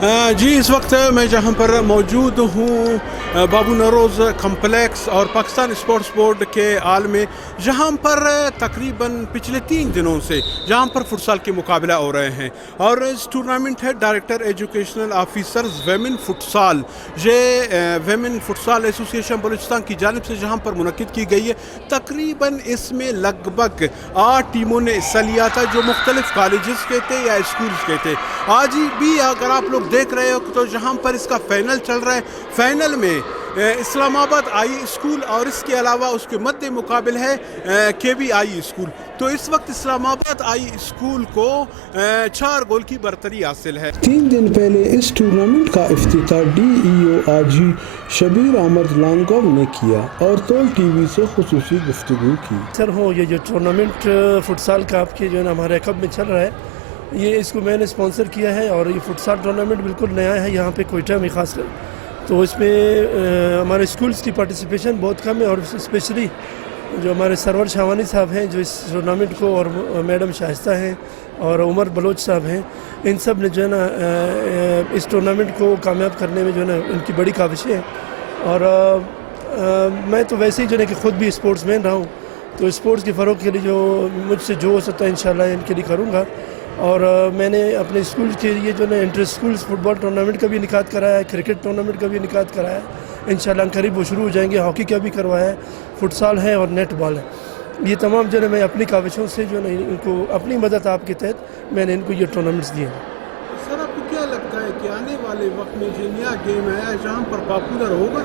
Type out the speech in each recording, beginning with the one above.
जी इस वक्त मैं जहां पर मौजूद हूं बाबू नरोज़ कम्प्लेक्स और पाकिस्तान स्पोर्ट्स बोर्ड के आल में, जहां पर तकरीबन पिछले 3 दिनों से जहां पर फुटसाल के मुकाबला हो रहे हैं। और इस टूर्नामेंट है director educational officers women futsal, ये वेमेन फुटसाल एसोसिएशन बलूचिस्तान की जानिब से जहां पर मुनक्किद की गई है। तकरीबन इसमें लगभग 8 टीमों ने हिस्सा लिया था, जो मुख्तलिफ कॉलेजेस के थे या स्कूल्स के थे। आज भी अगर आप लोग देख रहे हो तो जहां पर इसका फाइनल चल रहा है, फाइनल में इस्लामाबाद आई स्कूल और इसके अलावा उसके मद्दे मुकाबिल है KBI स्कूल। तो इस वक्त इस्लामाबाद आई स्कूल को 4 गोल की बरतरी हासिल है। 3 दिन पहले इस टूर्नामेंट का इफ्तिताह DEO आजी शबीर अहमद लांगोव ने किया और तोल TV से खुसूसी गुफ्तगू की। सर हो ये जो टूर्नामेंट फुटसाल का आपके जो है ना हमारे कब में चल रहा है, ये इसको मैंने स्पॉन्सर किया है और ये फुटसाल टूर्नामेंट बिल्कुल नया है यहाँ पे कोयटा में खास कर। तो इसमें हमारे स्कूल्स की पार्टिसिपेशन बहुत कम है और स्पेशली जो हमारे सरवर शावानी साहब हैं जो इस टूर्नामेंट को, और मैडम शाइस्ता हैं और उमर बलोच साहब हैं, इन सब ने जो है ना इस टूर्नामेंट को कामयाब करने में जो है ना इनकी बड़ी काविशें हैं। और मैं तो वैसे ही जो है कि ख़ुद भी स्पोर्ट्स मैन रहा हूँ, तो स्पोर्ट्स के फ़रोग़ के लिए जो मुझसे जो हो सकता है इंशाल्लाह इनके लिए करूँगा। और मैंने अपने स्कूल के लिए जो ना इंटर स्कूल फुटबॉल टूर्नामेंट का भी इनेकाद कराया है, क्रिकेट टूर्नामेंट का भी इनेकाद कराया है। इंशाल्लाह करीब वो शुरू हो जाएंगे। हॉकी का भी करवाया है, फुटसाल है और नेट बॉल है। ये तमाम जो है मैं अपनी काविशों से जो है इनको अपनी मदद आपके तहत मैंने इनको ये टूर्नामेंट्स दिए हैं। सर आपको क्या लगता है कि आने वाले वक्त में जो नया गेम है जहाँ पर पॉपुलर होगा?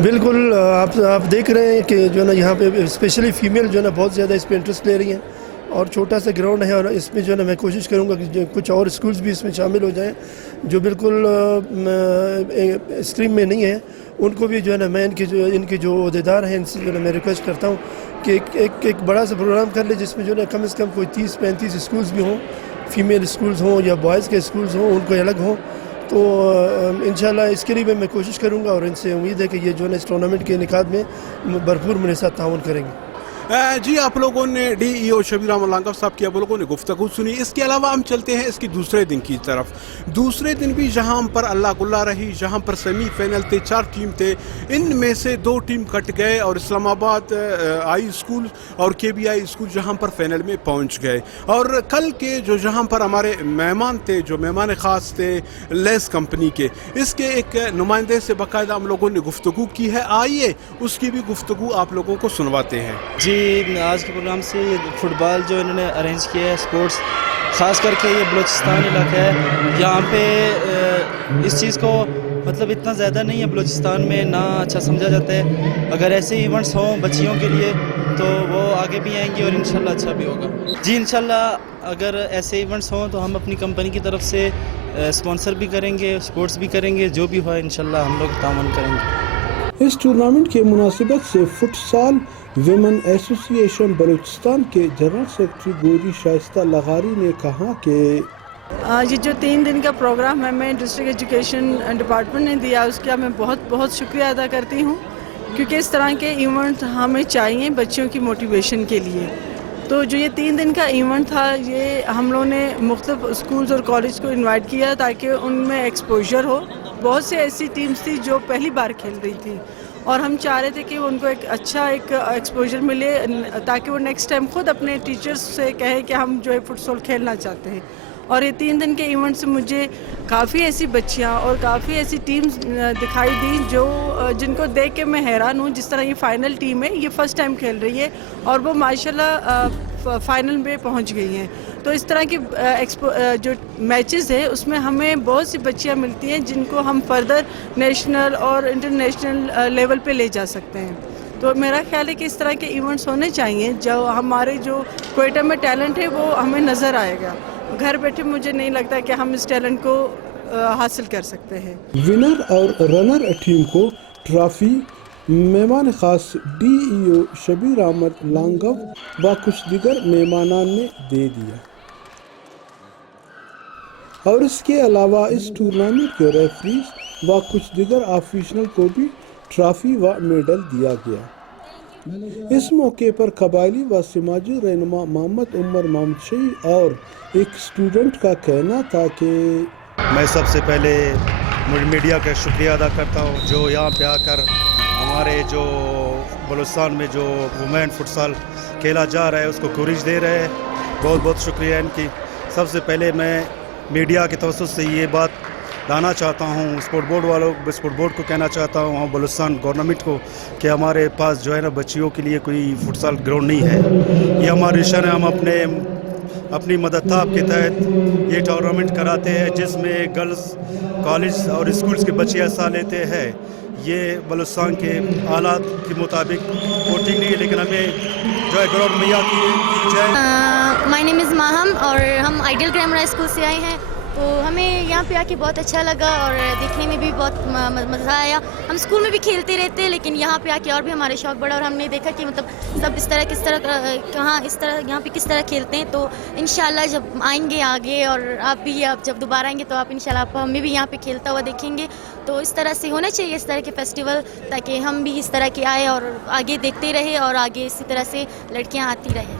बिल्कुल, आप देख रहे हैं कि जो है ना यहाँ पे स्पेशली फ़ीमेल जो है ना बहुत ज़्यादा इस पर इंटरेस्ट ले रही हैं और छोटा सा ग्राउंड है और इसमें जो है ना मैं कोशिश करूँगा कि जो कुछ और स्कूल्स भी इसमें शामिल हो जाएं जो बिल्कुल स्ट्रीम में नहीं है, उनको भी जो है ना मैं इनके जो अहदेदार हैं इनसे जो है मैं रिक्वेस्ट करता हूँ कि एक बड़ा सा प्रोग्राम कर ले जिसमें जो है कम से कम कोई 30-35 स्कूल्स भी हों, फीमेल स्कूल्स हों या बॉयज़ के स्कूल्स हों, उनको अलग हों। तो इंशाल्लाह इसके लिए मैं कोशिश करूँगा और इनसे उम्मीद है कि ये जो है इस टूर्नामेंट के इनेकाद में भरपूर मेरे साथ ताउन करेंगे। जी आप लोगों ने DEO शबीर अहमद लांगोव साहब की आप लोगों ने गुफ्तगू सुनी। इसके अलावा हम चलते हैं इसकी दूसरे दिन की तरफ। दूसरे दिन भी जहां पर अल्लाह गुल्ला रही, जहां पर सेमीफाइनल थे, 4 टीम थे, इनमें से 2 टीम कट गए और इस्लामाबाद आई स्कूल और KBI स्कूल जहां पर फाइनल में पहुंच गए। और कल के जो जहां पर हमारे मेहमान थे, जो मेहमान ख़ास थे लेस कंपनी के, इसके एक नुमाइंदे से बाकायदा हम लोगों ने गुफ्तगू की है। आइए उसकी भी गुफ्तगू आप लोगों को सुनवाते हैं। जी आज के प्रोग्राम से फुटबॉल जो इन्होंने अरेंज किया है, स्पोर्ट्स ख़ास करके ये बलूचिस्तान इलाका है, यहाँ पे इस चीज़ को मतलब इतना ज़्यादा नहीं है बलूचिस्तान में ना अच्छा समझा जाता है। अगर ऐसे इवेंट्स हों बच्चियों के लिए तो वो आगे भी आएंगी और इंशाल्लाह अच्छा भी होगा। जी इंशाल्लाह अगर ऐसे इवेंट्स हों तो हम अपनी कंपनी की तरफ से स्पॉन्सर भी करेंगे, स्पोर्ट्स भी करेंगे, जो भी हो इंशाल्लाह हम लोग तावन करेंगे। इस टूर्नामेंट के मुनासिबत से फुटसाल विमेन एसोसिएशन बलूचिस्तान के जनरल सेक्रेटरी गोरी शाइस्ता लगारी ने कहा कि ये जो 3 दिन का प्रोग्राम है मैं डिस्ट्रिक्ट एजुकेशन डिपार्टमेंट ने दिया, उसका मैं बहुत बहुत शुक्रिया अदा करती हूँ, क्योंकि इस तरह के इवेंट हमें चाहिए बच्चों की मोटिवेशन के लिए। तो जो ये 3 दिन का इवेंट था, ये हम लोगों ने मुख्तलिफ स्कूल्स और कॉलेज को इनवाइट किया ताकि उनमें एक्सपोजर हो। बहुत सी ऐसी टीम्स थी जो पहली बार खेल रही थी और हम चाह रहे थे कि उनको एक अच्छा एक्सपोजर मिले ताकि वो नेक्स्ट टाइम खुद अपने टीचर्स से कहें कि हम जो है फुटबॉल खेलना चाहते हैं। और ये 3 दिन के इवेंट से मुझे काफ़ी ऐसी बच्चियाँ और काफ़ी ऐसी टीम्स दिखाई दी जिनको देख के मैं हैरान हूँ। जिस तरह ये फाइनल टीम है, ये फ़र्स्ट टाइम खेल रही है और वो माशाल्लाह फाइनल में पहुँच गई हैं। तो इस तरह की जो मैचेस है उसमें हमें बहुत सी बच्चियाँ मिलती हैं जिनको हम फर्दर नेशनल और इंटरनेशनल लेवल पे ले जा सकते हैं। तो मेरा ख्याल है कि इस तरह के इवेंट्स होने चाहिए, जो हमारे जो कोयटा में टैलेंट है वो हमें नज़र आएगा। घर बैठे मुझे नहीं लगता कि हम इस टैलेंट को हासिल कर सकते हैं। विनर और रनर टीम को ट्रॉफी मेहमान खास DEO शबीर अहमद लांगोव व कुछ दिगर मेहमानान ने दे दिया। और इसके अलावा इस टूर्नामेंट के रेफरीज व कुछ दिगर ऑफिशियल को भी ट्रॉफी व मेडल दिया गया। इस मौके पर कबायली व समाजी रहनुमा मोहम्मद उमर मोहम्मद शही और एक स्टूडेंट का कहना था कि میں سب سے پہلے میڈیا کا شکریہ ادا کرتا ہوں جو یہاں پہ آ کر ہمارے جو بلوچستان میں جو وومین فٹسال کھیلا جا رہا ہے اس کو کوریج دے رہے ہیں. بہت بہت شکریہ ان کی. سب سے پہلے میں میڈیا کے توسط سے یہ بات لانا چاہتا ہوں اسپورٹ بورڈ کو کہنا چاہتا ہوں بلوچستان گورنمنٹ کو کہ ہمارے پاس جو ہے نا بچیوں کے لیے کوئی فٹسال گراؤنڈ نہیں ہے. یہ ہماری شان ہے. ہم اپنی مدد تاب کے تحت یہ ٹورنامنٹ کراتے ہیں جس میں گرلز کالج اور اسکولز کے بچے حصہ لیتے ہیں. یہ بلوچستان کے حالات کے مطابق وہ ٹھیک نہیں ہے لیکن ہمیں جو ہے گراؤنڈ مہیا کی جائے. مائی نیم از ماہم اور ہم آئیڈیل گرامر اسکول سے آئے ہیں. تو ہمیں یہاں پہ آ کے بہت اچھا لگا اور دیکھنے میں بھی بہت مزہ آیا. ہم اسکول میں بھی کھیلتے رہتے ہیں لیکن یہاں پہ آ کے اور بھی ہمارے شوق بڑھا اور ہم نے دیکھا کہ مطلب سب کس طرح یہاں پہ کس طرح کھیلتے ہیں. تو انشاءاللہ جب آئیں گے آگے اور آپ جب دوبارہ آئیں گے تو آپ انشاءاللہ آپ ہمیں بھی یہاں پہ کھیلتا ہوا دیکھیں گے. تو اس طرح سے ہونا چاہیے اس طرح کے فیسٹیول تاکہ ہم بھی اس طرح کے آئے اور آگے دیکھتے رہے اور آگے اسی طرح سے لڑکیاں آتی رہیں.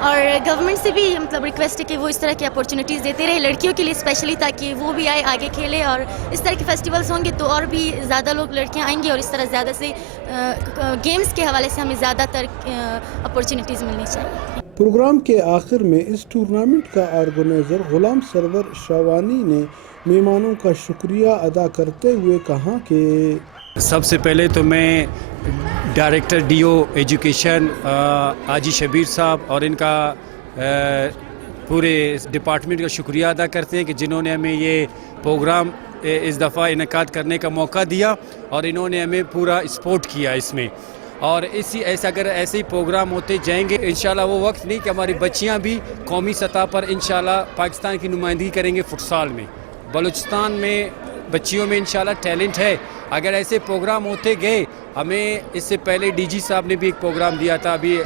اور گورنمنٹ سے بھی مطلب ریکویسٹ ہے کہ وہ اس طرح کی اپورچونیٹیز دیتے رہے لڑکیوں کے لیے اسپیشلی تاکہ وہ بھی آئے آگے کھیلے. اور اس طرح کے فیسٹیولز ہوں گے تو اور بھی زیادہ لوگ لڑکیاں آئیں گے اور اس طرح زیادہ سے گیمز کے حوالے سے ہمیں زیادہ تر اپورچونیٹیز ملنی چاہیے. پروگرام کے آخر میں اس ٹورنامنٹ کا آرگنائزر غلام سرور شاوانی نے مہمانوں کا شکریہ ادا کرتے ہوئے کہا کہ سب سے پہلے تو میں ڈائریکٹر ڈی او ایجوکیشن حاجی شبیر صاحب اور ان کا پورے ڈپارٹمنٹ کا شکریہ ادا کرتے ہیں کہ جنہوں نے ہمیں یہ پروگرام اس دفعہ انعقاد کرنے کا موقع دیا اور انہوں نے ہمیں پورا سپورٹ کیا اس میں. اور اگر ایسے ہی پروگرام ہوتے جائیں گے انشاءاللہ وہ وقت نہیں کہ ہماری بچیاں بھی قومی سطح پر انشاءاللہ پاکستان کی نمائندگی کریں گے فٹسال میں. بلوچستان میں بچیوں میں انشاءاللہ ٹیلنٹ ہے. اگر ایسے پروگرام ہوتے گئے ہمیں اس سے پہلے ڈی جی صاحب نے بھی ایک پروگرام دیا تھا, ابھی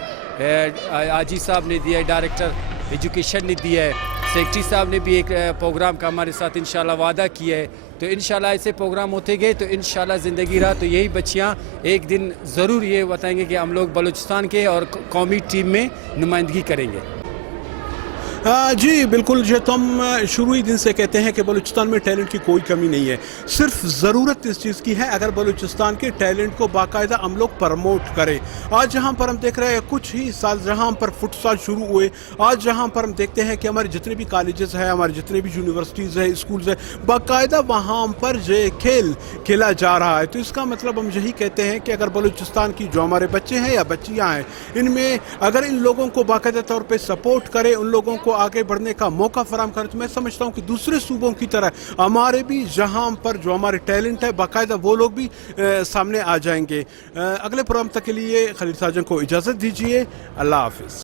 حاجی صاحب نے دیا ہے, ڈائریکٹر ایجوکیشن نے دیا ہے, سیکرٹری صاحب نے بھی ایک پروگرام کا ہمارے ساتھ انشاءاللہ وعدہ کیا ہے. تو انشاءاللہ ایسے پروگرام ہوتے گئے تو انشاءاللہ زندگی رہا تو یہی بچیاں ایک دن ضرور یہ بتائیں گے کہ ہم لوگ بلوچستان کے اور قومی ٹیم میں نمائندگی کریں گے. جی بالکل, جو تم شروعی دن سے کہتے ہیں کہ بلوچستان میں ٹیلنٹ کی کوئی کمی نہیں ہے, صرف ضرورت اس چیز کی ہے اگر بلوچستان کے ٹیلنٹ کو باقاعدہ ہم لوگ پروموٹ کریں. آج جہاں پر ہم دیکھ رہے ہیں کچھ ہی سال جہاں پر فٹسال شروع ہوئے, آج جہاں پر ہم دیکھتے ہیں کہ ہمارے جتنے بھی کالجز ہیں, ہمارے جتنے بھی یونیورسٹیز ہیں, اسکولز ہیں, باقاعدہ وہاں پر یہ کھیل کھیلا جا رہا ہے. تو اس کا مطلب ہم یہی کہتے ہیں کہ اگر بلوچستان کی جو ہمارے بچے ہیں یا بچیاں ہیں ان میں اگر ان لوگوں کو باقاعدہ طور پہ سپورٹ کرے, ان لوگوں کو آگے بڑھنے کا موقع فراہم کرے, تو میں سمجھتا ہوں کہ دوسرے صوبوں کی طرح ہمارے بھی جہاں پر جو ہمارے ٹیلنٹ ہے باقاعدہ وہ لوگ بھی سامنے آ جائیں گے. اگلے پروگرام تک کے لیے خلیل ساجن کو اجازت دیجیے. اللہ حافظ.